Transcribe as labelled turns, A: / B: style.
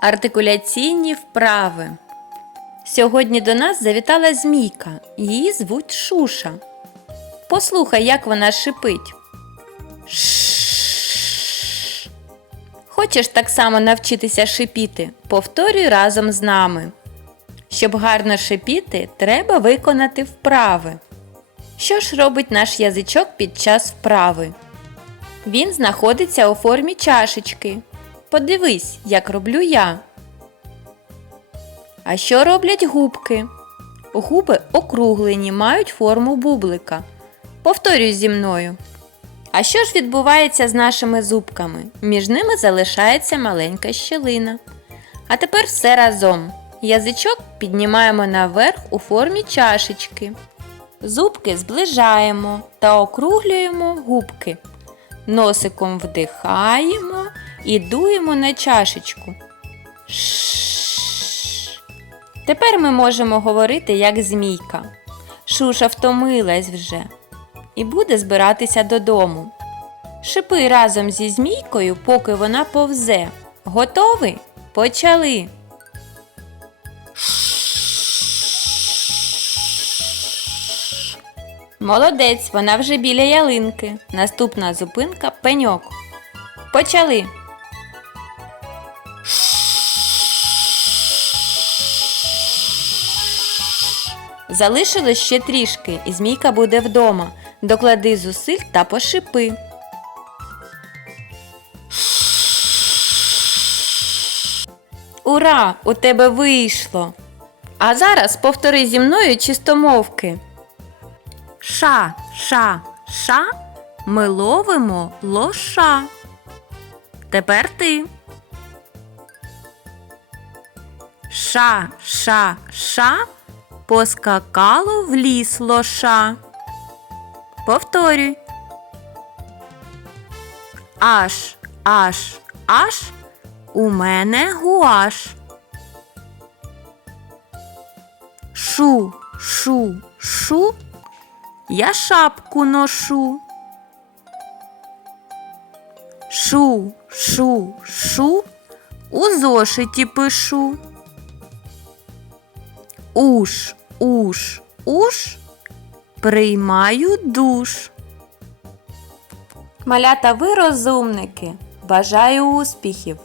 A: Артикуляційні вправи. Сьогодні до нас завітала змійка. Її звуть Шуша. Послухай, як вона шипить. Хочеш так само навчитися шипіти? Повторюй разом з нами. Щоб гарно шипіти, треба виконати вправи. Що ж робить наш язичок під час вправи? Він знаходиться у формі чашечки. Подивись, як роблю я. А що роблять губки? Губи округлені, мають форму бублика. Повторюй зі мною. А що ж відбувається з нашими зубками? Між ними залишається маленька щілина. А тепер все разом. Язичок піднімаємо наверх у формі чашечки. Зубки зближаємо та округлюємо губки. Носиком вдихаємо і дуємо на чашечку. Тепер ми можемо говорити як змійка. Шуша втомилась вже і буде збиратися додому. Шипи разом зі змійкою, поки вона повзе. Готовий? Почали. Молодець, вона вже біля ялинки. Наступна зупинка пеньок. Почали. Залишилось ще трішки, і змійка буде вдома. Доклади зусиль та пошипи. Ура! У тебе вийшло! А зараз повтори зі мною чистомовки. Ша, ша, ша. Ми ловимо лоша. Тепер ти. Ша, ша, ша. Поскакало в ліс лоша. Повторюй. Аж, аж, аж. У мене гуаш. Шу, шу, шу. Я шапку ношу. Шу, шу, шу. У зошиті пишу. Уш, уш, уш. Приймаю душ. Малята ви розумники. Бажаю успіхів!